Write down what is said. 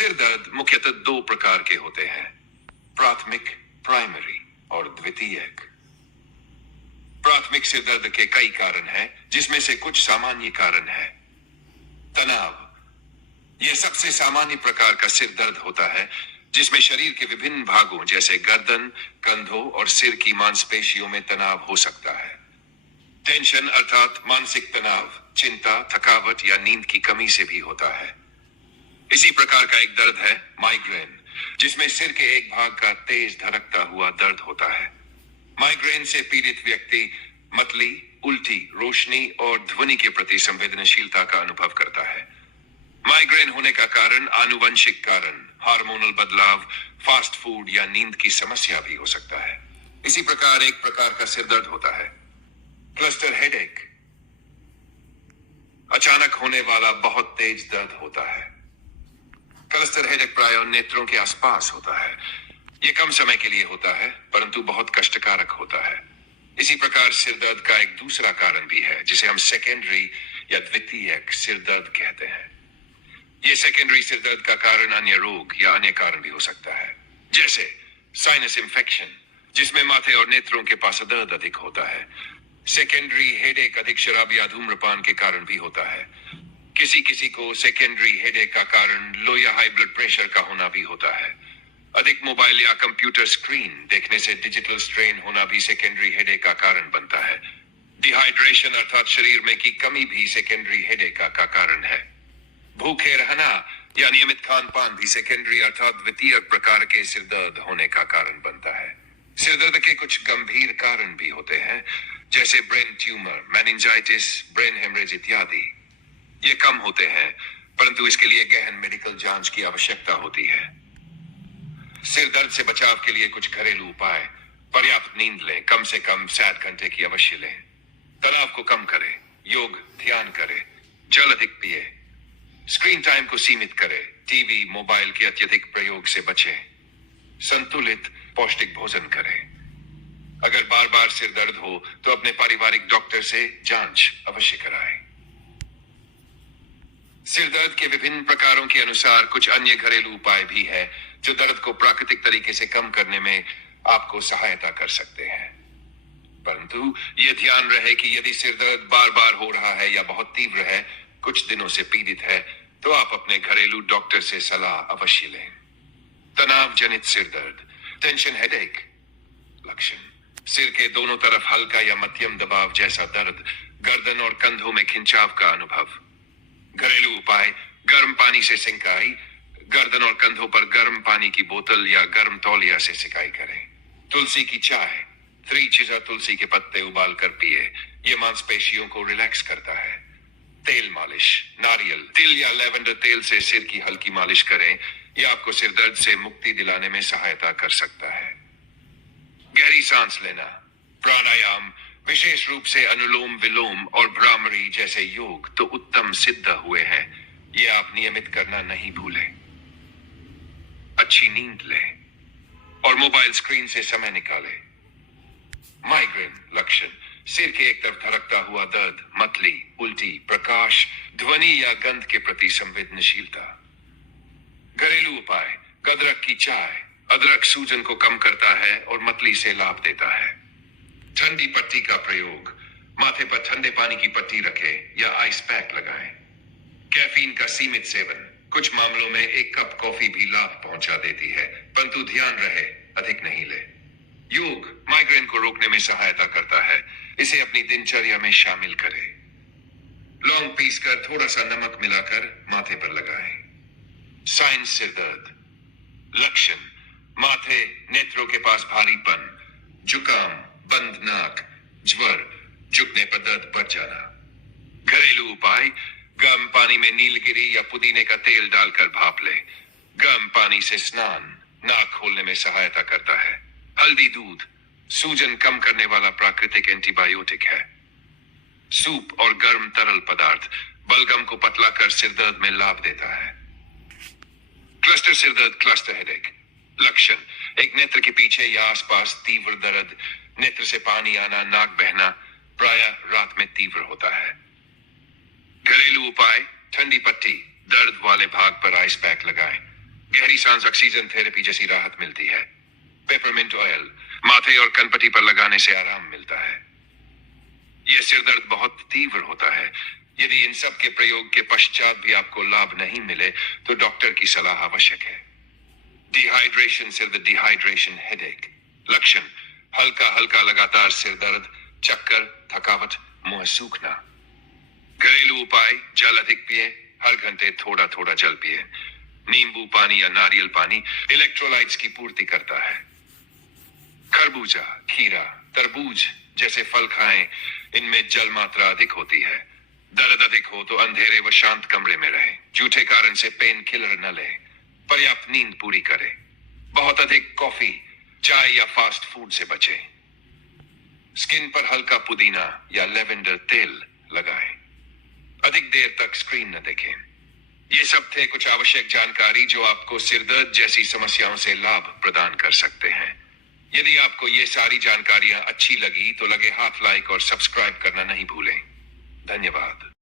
सिर दर्द मुख्यतः दो प्रकार के होते हैं, प्राथमिक प्राइमरी और द्वितीयक। प्राथमिक सिर दर्द के कई कारण हैं, जिसमें से कुछ सामान्य कारण हैं। तनाव यह सबसे सामान्य प्रकार का सिर दर्द होता है, जिसमें शरीर के विभिन्न भागों जैसे गर्दन, कंधों और सिर की मांसपेशियों में तनाव हो सकता है। टेंशन अर्थात मानसिक तनाव चिंता, थकावट या नींद की कमी से भी होता है। इसी प्रकार का एक दर्द है माइग्रेन, जिसमें सिर के एक भाग का तेज धड़कता हुआ दर्द होता है। माइग्रेन से पीड़ित व्यक्ति मतली, उल्टी, रोशनी और ध्वनि के प्रति संवेदनशीलता का अनुभव करता है। माइग्रेन होने का कारण आनुवंशिक कारण, हार्मोनल बदलाव, फास्ट फूड या नींद की समस्या भी हो सकता है। इसी प्रकार एक प्रकार का सिर दर्द होता है क्लस्टर हेडेक। अचानक होने वाला बहुत तेज दर्द होता है। क्लस्टर हेडेक प्रायः नेत्रों के आसपास होता है। यह कम समय के लिए होता है, परंतु बहुत कष्टकारक होता है। इसी प्रकार सिर दर्द का एक दूसरा कारण भी है, जिसे हम सेकेंडरी या द्वितीयक सिर दर्द कहते हैं। यह सेकेंडरी सिर दर्द का कारण अन्य रोग या अन्य कारण भी हो सकता है, जैसे साइनस इंफेक्शन, जिसमें माथे और नेत्रों के पास दर्द अधिक होता है। सेकेंडरी हेडेक अधिक शराब या धूम्रपान के कारण भी होता है। किसी को सेकेंडरी हेडेक का कारण लो या हाई ब्लड प्रेशर का होना भी होता है। अधिक मोबाइल या कंप्यूटर स्क्रीन देखने से डिजिटल स्ट्रेन होना भी सेकेंडरी हेडेक का कारण बनता है। डिहाइड्रेशन अर्थात शरीर में की कमी भी सेकेंडरी हेडेक का कारण है। भूखे रहना या नियमित खान पान भी सेकेंडरी अर्थात द्वितीय प्रकार के सिर दर्द होने का कारण बनता है। सिर दर्द के कुछ गंभीर कारण भी होते हैं, जैसे brain tumour, meningitis, brain haemorrhage इत्यादि। ये कम होते हैं, परंतु इसके लिए गहन मेडिकल जांच की आवश्यकता होती है। सिर दर्द से बचाव के लिए कुछ घरेलू उपाय: पर्याप्त नींद लें, कम से कम 7 घंटे की अवश्य लें। तनाव को कम करें, योग ध्यान करें, जल अधिक पिए, स्क्रीन टाइम को सीमित करें, टीवी मोबाइल के अत्यधिक प्रयोग से बचें, संतुलित पौष्टिक भोजन करें। अगर बार बार सिर दर्द हो तो अपने पारिवारिक डॉक्टर से जांच अवश्य कराएं। सिर दर्द के विभिन्न प्रकारों के अनुसार कुछ अन्य घरेलू उपाय भी हैं, जो दर्द को प्राकृतिक तरीके से कम करने में आपको सहायता कर सकते हैं। परंतु यह ध्यान रहे कि यदि सिर दर्द बार बार हो रहा है या बहुत तीव्र है, कुछ दिनों से पीड़ित है, तो आप अपने घरेलू डॉक्टर से सलाह अवश्य लें। तनाव जनित सिर दर्द, टेंशन हेडेक। लक्षण: सिर के दोनों तरफ हल्का या मध्यम दबाव जैसा दर्द, गर्दन और कंधों में खिंचाव का अनुभव। घरेलू उपाय: गर्म पानी से सिंकाई, गर्दन और कंधों पर गर्म पानी की बोतल या गर्म तौलिया से सिकाई करें। तुलसी की चाय, 3 चीज़ा तुलसी के पत्ते उबाल कर पिए, यह मांसपेशियों को रिलैक्स करता है। तेल मालिश: नारियल तिल या लेवेंडर तेल से सिर की हल्की मालिश करें, यह आपको सिर दर्द से मुक्ति दिलाने में सहायता कर सकता है। गहरी सांस लेना, प्राणायाम, विशेष रूप से अनुलोम विलोम और भ्रामरी जैसे योग तो उत्तम सिद्ध हुए हैं, ये आप नियमित करना नहीं भूलें। अच्छी नींद लें और मोबाइल स्क्रीन से समय निकालें। माइग्रेन लक्षण: सिर के एक तरफ धड़कता हुआ दर्द, मतली, उल्टी, प्रकाश, ध्वनि या गंध के प्रति संवेदनशीलता। घरेलू उपाय: अदरक की चाय, अदरक सूजन को कम करता है और मतली से लाभ देता है। ठंडी पट्टी का प्रयोग: माथे पर ठंडे पानी की पट्टी रखें या आइस पैक लगाएं। कैफीन का सीमित सेवन, कुछ मामलों में 1 कप कॉफी भी लाभ पहुंचा देती है, परंतु ध्यान रहे अधिक नहीं ले। योग माइग्रेन को रोकने में सहायता करता है, इसे अपनी दिनचर्या में शामिल करें। लौंग पीसकर थोड़ा सा नमक मिलाकर माथे पर लगाएं। साइनस सिर दर्द। लक्षण: माथे, नेत्रों के पास भारीपन, जुकाम, बंद नाक, ज्वर, झुकने पर दर्द बढ़ जाना। घरेलू उपाय: गर्म पानी में नीलगिरी या पुदीने का तेल डालकर भाप लें। गर्म पानी से स्नान नाक खोलने में सहायता करता है। हल्दी दूध सूजन कम करने वाला प्राकृतिक एंटीबायोटिक है। सूप और गर्म तरल पदार्थ बलगम को पतला कर सिर दर्द में लाभ देता है। क्लस्टर सिर दर्द, क्लस्टर हेडेक। लक्षण: एक नेत्र के पीछे या आसपास तीव्र दर्द, नेत्र से पानी आना, नाक बहना, प्रायः रात में तीव्र होता है। घरेलू उपाय: ठंडी पट्टी, दर्द वाले भाग पर आइस पैक लगाएं। गहरी सांस ऑक्सीजन थेरेपी जैसी राहत मिलती है। पेपरमिंट ऑयल माथे और कनपटी पर लगाने से आराम मिलता है। यह सिरदर्द बहुत तीव्र होता है। यदि इन सब के प्रयोग के पश्चात भी आपको लाभ नहीं मिले तो डॉक्टर की सलाह आवश्यक है। डिहाइड्रेशन सिर द डिहाइड्रेशन हेडेक। लक्षण हल्का हल्का लगातार सिर दर्द, चक्कर, थकावट, मुंह सूखना। घरेलू उपाय जल अधिक पिए, हर घंटे थोड़ा थोड़ा जल पिए। नींबू पानी या नारियल पानी इलेक्ट्रोलाइट्स की पूर्ति करता है। खरबूजा, खीरा, तरबूज जैसे फल खाएं, इनमें जल मात्रा अधिक होती है। दर्द अधिक हो तो अंधेरे व शांत कमरे में रहें। झूठे कारण से पेन किलर न लें। पर्याप्त नींद पूरी करें। बहुत अधिक कॉफी, चाय या फास्ट फूड से बचें। स्किन पर हल्का पुदीना या लेवेंडर तेल लगाएं। अधिक देर तक स्क्रीन न देखें। ये सब थे कुछ आवश्यक जानकारी जो आपको सिरदर्द जैसी समस्याओं से लाभ प्रदान कर सकते हैं। यदि आपको ये सारी जानकारियां अच्छी लगी तो लगे हाथ लाइक और सब्सक्राइब करना नहीं भूलें। धन्यवाद।